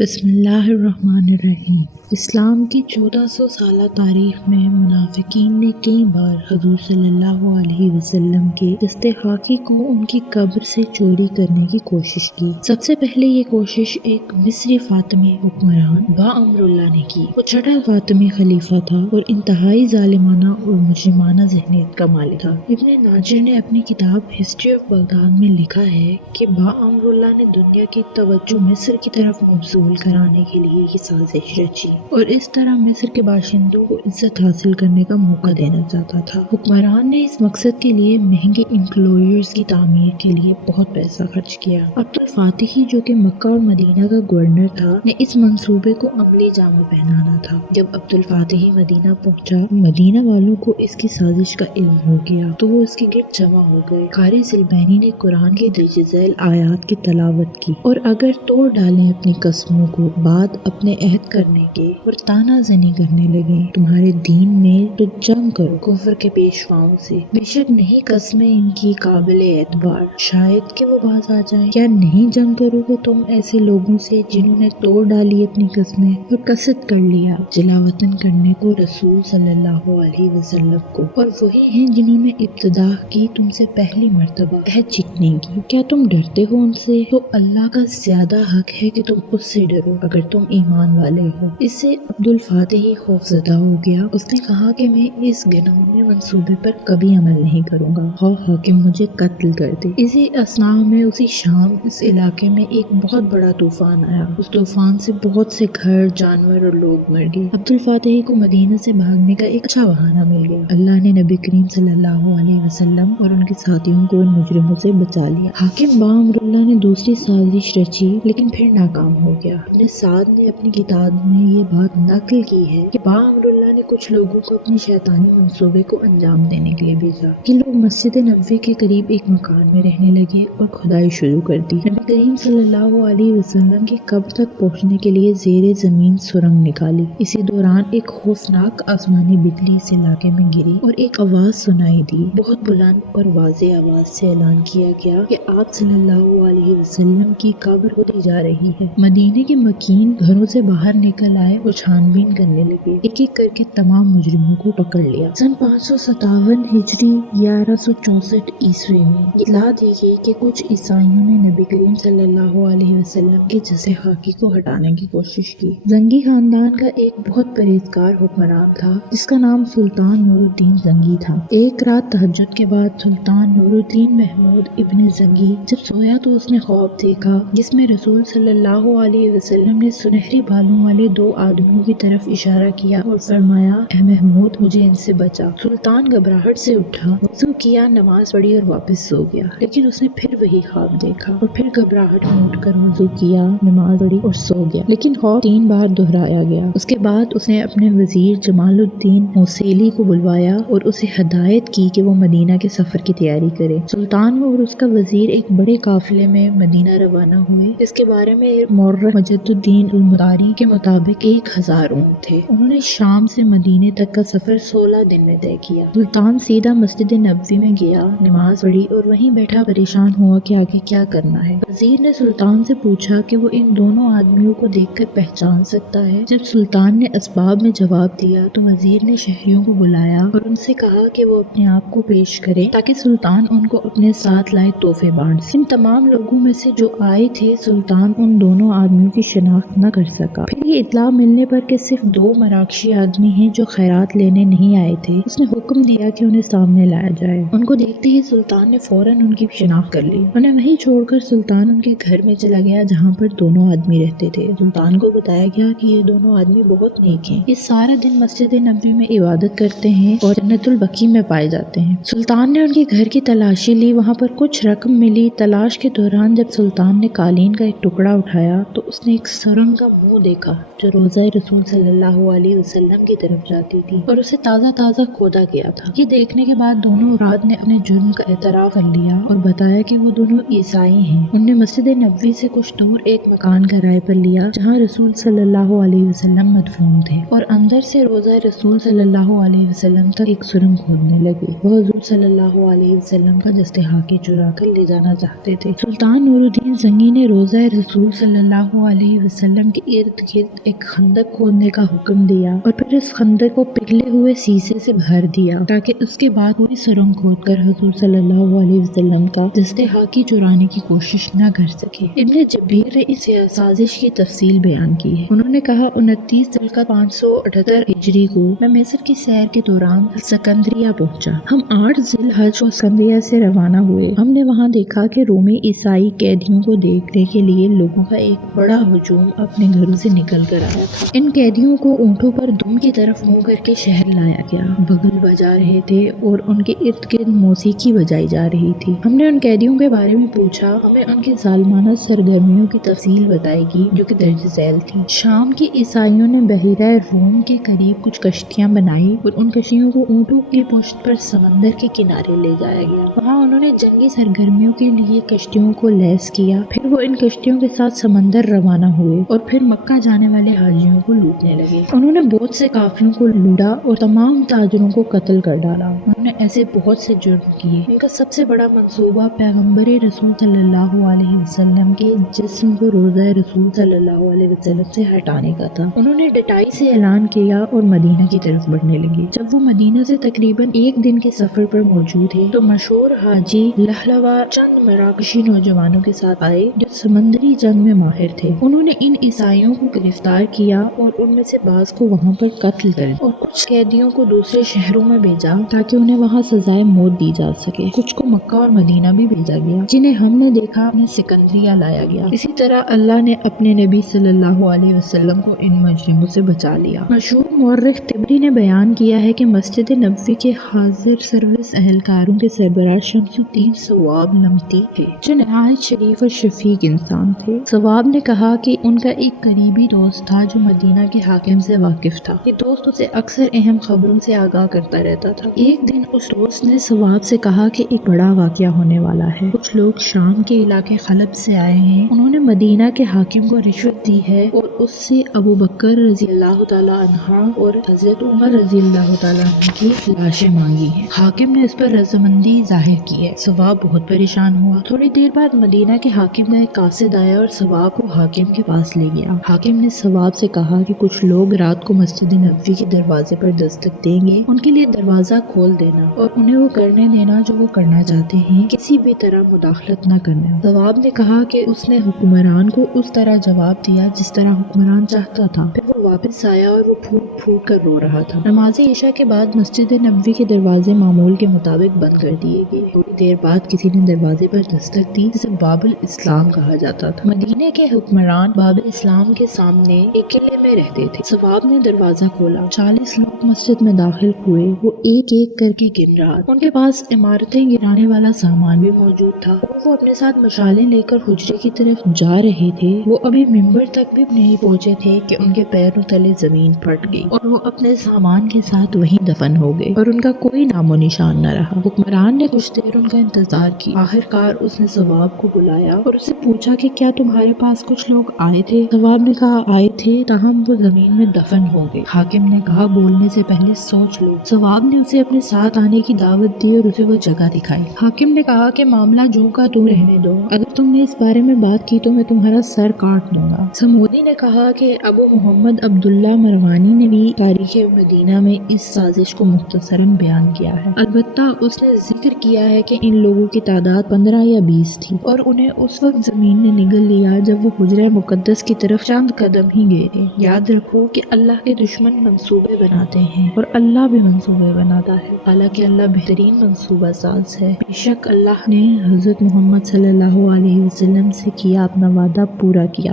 بسم اللہ الرحمن الرحیم۔ اسلام کی 1400 سالہ تاریخ میں منافقین نے کئی بار حضور صلی اللہ علیہ وسلم کے دست خاکی کو ان کی قبر سے چوری کرنے کی کوشش کی۔ سب سے پہلے یہ کوشش ایک مصری فاطمی حکمران با امر اللہ نے کی۔ وہ چھٹا فاطمی خلیفہ تھا اور انتہائی ظالمانہ اور مجرمانہ ذہنیت کا مالک تھا۔ ابن ناجر نے اپنی کتاب ہسٹری آف بغداد میں لکھا ہے کہ با امر اللہ نے دنیا کی توجہ مصر کی طرف مبذول کرانے کے لیے یہ سازش رچی اور اس طرح مصر کے باشندوں کو عزت حاصل کرنے کا موقع دینا چاہتا تھا۔ حکمران نے اس مقصد کے لیے مہنگے انکلوئرز کی تعمیر کے لیے بہت پیسہ خرچ کیا۔ عبد الفاتحی جو کہ مکہ اور مدینہ کا گورنر تھا نے اس منصوبے کو عملی جامہ پہنانا تھا۔ جب عبد الفاتحی مدینہ پہنچا، مدینہ والوں کو اس کی سازش کا علم ہو گیا تو وہ اس کے گرد جمع ہو گئے۔ قاری زلبینی نے قرآن کے درج ذیل آیات کی تلاوت کی اور اگر توڑ ڈالیں اپنی قسموں کو بعد اپنے عہد کرنے کے اور تانا زنی کرنے لگے، تمہارے دین میں تو جنگ کرو کفر کے پیشواؤں سے، بے شک نہیں قسمیں ان کی قابل اعتبار، شاید کہ وہ باز آ جائیں۔ کیا نہیں جنگ کرو گے تم ایسے لوگوں سے جنہوں نے توڑ ڈالی اپنی قسمیں اور قصد کر لیا جلا وطن کرنے کو رسول صلی اللہ علیہ وسلم کو، اور وہی ہیں جنہوں نے ابتدا کی تم سے پہلی مرتبہ عہد جیتنے کی۔ کیا تم ڈرتے ہو ان سے؟ تو اللہ کا زیادہ حق ہے کہ تم اس سے ڈرو اگر تم ایمان والے ہو۔ اس سے عبد الفاتحی خوف زدہ ہو گیا۔ اس نے کہا کہ میں اس گھناؤنے منصوبے پر کبھی عمل نہیں کروں گا، خواہ حاکم مجھے قتل کر دے۔ اسی اثناء میں اسی شام اس علاقے میں ایک بہت بڑا طوفان آیا۔ اس طوفان سے بہت سے گھر، جانور اور لوگ مر گئے۔ عبد الفاتحی کو مدینہ سے بھاگنے کا ایک اچھا بہانہ مل گیا۔ اللہ نے نبی کریم صلی اللہ علیہ وسلم اور ان کے ساتھیوں کو ان مجرموں سے بچا لیا۔ حاکم با امر اللہ نے دوسری سازش رچی لیکن پھر ناکام ہو گیا۔ ابن سعد نے اپنی کتاب میں یہ بات نقل کی ہے کہ با امر اللہ نے کچھ لوگوں کو اپنی شیطانی منصوبے کو انجام دینے کے لیے بھیجا۔ یہ لوگ مسجد نبوی کے قریب ایک مکان میں رہنے لگے اور کھدائی شروع کر دی۔ نبی کریم صلی اللہ علیہ وسلم کی قبر تک پہنچنے کے لیے زیر زمین سرنگ نکالی۔ اسی دوران ایک خوفناک آسمانی بجلی اس علاقے میں گری اور ایک آواز سنائی دی۔ بہت بلند اور واضح آواز سے اعلان کیا گیا کہ آپ صلی اللہ علیہ وسلم کی قبر کھودی جا رہی ہے۔ مدینے کے مکین گھروں سے باہر نکل آئے اور چھان بین کرنے لگے۔ ایک ایک کر کے تمام مجرموں کو پکڑ لیا۔ سن 557 ہجری 1164 عیسوی میں اطلاع دی گئی کہ کچھ عیسائیوں نے نبی کریم صلی اللہ علیہ وسلم کے جسد خاکی کو ہٹانے کی کوشش کی۔ زنگی خاندان کا ایک بہت پرہیزگار حکمران تھا جس کا نام سلطان نور الدین زنگی تھا۔ ایک رات تہجد کے بعد سلطان نور الدین محمود ابن زنگی جب سویا تو اس نے خواب دیکھا جس میں رسول صلی اللہ علیہ وسلم نے سنہری بالوں والے دو آدمیوں کی طرف اشارہ کیا اور فرمایا، اے محمود مجھے ان سے بچا۔ سلطان گھبراہٹ سے اٹھا، وضو کیا، نماز پڑھی اور واپس سو گیا، لیکن اس نے پھر وہی خواب دیکھا اور پھر گھبراہٹ میں اٹھ کر وضو کیا، نماز پڑھی اور سو گیا، لیکن خواب 3 بار دہرایا گیا۔ اس کے بعد اس نے اپنے وزیر جمال الدین موصلی کو بلوایا اور اسے ہدایت کی کہ وہ مدینہ کے سفر کی تیاری کرے۔ سلطان اور اس کا وزیر ایک بڑے قافلے میں مدینہ روانہ ہوئے۔ اس کے بارے میں مورخ مجد الدین المطاری کے مطابق 1000 اونٹ تھے۔ انہوں نے شام سے مدینے تک کا سفر 16 دن میں طے کیا۔ سلطان سیدھا مسجد نبوی میں گیا، نماز پڑھی اور وہیں بیٹھا پریشان ہوا کہ آگے کیا کرنا ہے۔ وزیر نے سلطان سے پوچھا کہ وہ ان دونوں آدمیوں کو دیکھ کر پہچان سکتا ہے۔ جب سلطان نے اسباب میں جواب دیا تو وزیر نے شہریوں کو بلایا اور ان سے کہا کہ وہ اپنے آپ کو پیش کرے تاکہ سلطان ان کو اپنے ساتھ لائے تحفے بانٹ سکے۔ ان تمام لوگوں میں سے جو آئے تھے سلطان ان دونوں آدمیوں کی شناخت نہ کر سکا۔ پھر یہ اطلاع ملنے پر کہ صرف 2 مراکشی آدمی ہیں جو خیرات لینے نہیں آئے تھے، اس نے حکم دیا کہ انہیں سامنے لایا جائے۔ ان کو دیکھتے ہی سلطان نے فوراً ان کی شناخت کر لی۔ انہیں وہیں چھوڑ کر سلطان ان کے گھر میں چلا گیا جہاں پر دونوں آدمی رہتے تھے۔ سلطان کو بتایا گیا کہ یہ دونوں آدمی بہت نیک ہیں، یہ سارا دن مسجد نبوی میں عبادت کرتے ہیں اور جنت البقیع میں پائے جاتے ہیں۔ سلطان نے ان کے گھر کی تلاشی لی، وہاں پر کچھ رقم ملی۔ تلاش کے دوران جب سلطان نے قالین کا ایک ٹکڑا اٹھایا تو اس نے ایک سرنگ کا منہ دیکھا جو روضہ رسول صلی اللہ علیہ وسلم کی طرف جاتی تھی اور اسے تازہ تازہ کھودا گیا تھا۔ یہ دیکھنے کے بعد دونوں افراد نے اپنے جرم کا اعتراف کر لیا اور بتایا کہ وہ دونوں عیسائی ہیں۔ انہوں نے مسجد نبوی سے کچھ دور ایک مکان کرائے پر لیا جہاں رسول صلی اللہ علیہ وسلم مدفون تھے، اور اندر سے روضہ رسول صلی اللہ علیہ وسلم تک ایک سرنگ کھودنے لگے۔ وہ حضور صلی اللہ علیہ وسلم کا دست خاکی چرا کر لے جانا چاہتے تھے۔ سلطان نور الدین زنگی نے روضہ رسول صلی اللہ علیہ وسلم کے ارد گرد ایک خندق کھودنے کا حکم دیا اور پھر اس خندق کو پگھلے ہوئے سیسے سے بھر دیا تاکہ اس کے بعد پوری سرنگ کھود کر حضور صلی اللہ علیہ وسلم کا دست خاکی چرانے کی کوشش نہ کر سکے۔ ابن جبیر نے اس سازش کی تفصیل بیان کی ہے۔ انہوں نے کہا 29 ذوالقعدہ 578 ہجری کو میں مصر کی سیر کے دوران اسکندریہ پہنچا۔ ہم 8 ذی الحجہ کو اسکندریہ سے روانہ ہوئے۔ ہم نے وہاں دیکھا کہ رومی عیسائی قیدیوں کو دیکھنے کے لیے لوگوں کا ایک بڑا ہجوم اپنے گھروں سے نکل کر آیا تھا۔ ان قیدیوں کو اونٹوں پر دم کی طرف منہ کر کے شہر لایا گیا، بغل بجا رہے تھے اور ان کے ارد گرد موسیقی بجائی جا رہی تھی۔ ہم نے ان قیدیوں کے بارے میں پوچھا، ہمیں ان کی ظالمانہ سرگرمیوں کی تفصیل بتائی گئی جو کہ درج ذیل تھی۔ شام کے عیسائیوں نے بحیرہ روم کے قریب کچھ کشتیاں بنائی اور ان کشتیوں کو اونٹوں کی پشت پر سمندر کے کنارے لے جایا گیا۔ وہاں انہوں نے جنگی سرگرمیوں کے لیے کشتیوں کو لیس کیا، پھر وہ ان کشتیوں کے ساتھ سمندر روانہ ہوئے اور پھر مکہ جانے والے حاجیوں کو لوٹنے لگے۔ انہوں نے بہت سے قافلوں کو لوٹا اور تمام تاجروں کو قتل کر ڈالا۔ انہوں نے ایسے بہت سے جرم کیے۔ ان کا سب سے بڑا منصوبہ پیغمبر رسول صلی اللہ علیہ وسلم کے جسم کو روضہ رسول صلی اللہ علیہ وسلم سے ہٹانے کا تھا۔ انہوں نے ڈٹائی سے اعلان کیا اور مدینہ کی طرف بڑھنے لگے۔ جب وہ مدینہ سے تقریباً 1 دن کے سفر پر موجود تھے تو مشہور حاجی لہلوا چند مراکشی نوجوانوں کے ساتھ آئے جو سمندری جنگ میں ماہر تھے۔ انہوں نے ان عیسائیوں کو گرفتار کیا اور ان میں سے بعض کو وہاں پر قتل کر اور کچھ قیدیوں کو دوسرے شہروں میں بھیجا تاکہ انہیں وہاں سزائے موت دی جا سکے۔ کچھ کو مکہ اور مدینہ بھی بھیجا گیا، جنہیں ہم نے دیکھا انہیں سکندریہ لایا گیا۔ اسی طرح اللہ نے اپنے نبی صلی اللہ علیہ وسلم کو ان مجرموں سے بچا لیا۔ مشہور مورخ طبری نے بیان کیا ہے کہ مسجد نبوی کے حاضر سروس اہلکاروں کے سربراہ شمس الدین ثواب لمتی تھے جو نہایت شریف اور شفیق انسان تھے۔ ثواب نے کہا کہ ان کا ایک قریبی دوست تھا جو مدینہ کے حاکم سے واقف تھا۔ یہ دوست اسے اکثر اہم خبروں سے آگاہ کرتا رہتا تھا۔ ایک دن اس دوست نے ثواب سے کہا کہ ایک بڑا واقعہ ہونے والا ہے، کچھ لوگ شام کے علاقے خلب سے آئے ہیں، انہوں نے مدینہ کے حاکم کو رشوت دی ہے اور اس سے ابو بکر رضی اللہ تعالی عنہ اور حضرت عمر رضی اللہ تعالی عنہ کی لاشیں مانگی ہیں۔ حاکم نے اس پر رضامندی ظاہر کی ہے۔ ثواب بہت پریشان ہوا۔ تھوڑی دیر بعد مدینہ کے حاکم کا ایک قاصد آیا اور ثواب کو حاکم کے پاس لے گیا۔ حاکم نے ثواب سے کہا کہ کچھ لوگ رات کو مسجد نبوی کے دروازے پر دستک دیں گے، ان کے لیے دروازہ کھول دینا اور انہیں وہ کرنے دینا جو وہ کرنا چاہتے ہیں، کسی بھی طرح مداخلت نہ کرنا۔ ثواب نے کہا کہ اس نے حکمران کو اس طرح جواب دیا جس طرح حکمران چاہتا تھا۔ پھر وہ واپس آیا اور وہ پھوٹ پھوٹ کر رو رہا تھا۔ نماز عشاء کے بعد مسجد نبوی کے دروازے معمول کے مطابق بند کر دیے گئے۔ تھوڑی دیر بعد کسی نے دروازے پر دستک دی جسے باب الاسلام کہا جاتا تھا۔ مدینے کے حکمران باب الاسلام کے سامنے ایک قلعے میں رہتے تھے۔ ثواب نے دروازہ کھولا۔ 40 لوگ مسجد میں داخل ہوئے۔ وہ ایک ایک کر کے گن رہا۔ ان کے پاس عمارتیں گرانے والا سامان بھی موجود تھا اور وہ اپنے ساتھ مشالیں لے کر حجرے کی طرف جا رہے تھے۔ وہ ابھی ممبر تک بھی نہیں پہنچے تھے کہ ان کے پیروں تلے زمین پھٹ گئی اور وہ اپنے سامان کے ساتھ وہیں دفن ہو گئے اور ان کا کوئی نام و نشان نہ رہا۔ حکمران نے کچھ دیر ان کا انتظار کیا۔ آخرکار اس نے ثواب کو بلایا اور اس سے پوچھا کہ کیا تمہارے پاس کچھ لوگ آئے تھے؟ ثواب نے کہا آئے تھے، تاہم وہ زمین میں دفن ہو گئے۔ حاکم نے کہا بولنے سے پہلے سوچ لو۔ ثواب نے اسے اپنے ساتھ آنے کی دعوت دی اور اسے وہ جگہ دکھائی۔ حاکم نے کہا کہ معاملہ جو کا تم رہنے دو، اگر تم نے اس بارے میں بات کی تو میں تمہارا سر کاٹ دوں گا۔ سمودی نے کہا کہ ابو محمد عبداللہ مروانی نے بھی تاریخ مدینہ میں اس سازش کو مختصراً بیان کیا ہے۔ البتہ اس نے ذکر کیا ہے کہ ان لوگوں کی تعداد 15 یا 20 تھی اور انہیں اس وقت زمین نے نگل لیا جب وہ حجرہ مقدس کی طرف چند قدم ہی گئے تھے۔ یاد رکھو کہ اللہ کے دشمن منصوبے بناتے ہیں اور اللہ بھی منصوبے بناتا ہے، حالانکہ اللہ بہترین منصوبہ ساز ہے۔ بے شک اللہ نے حضرت محمد صلی اللہ علیہ وسلم سے کیا اپنا وعدہ پورا کیا۔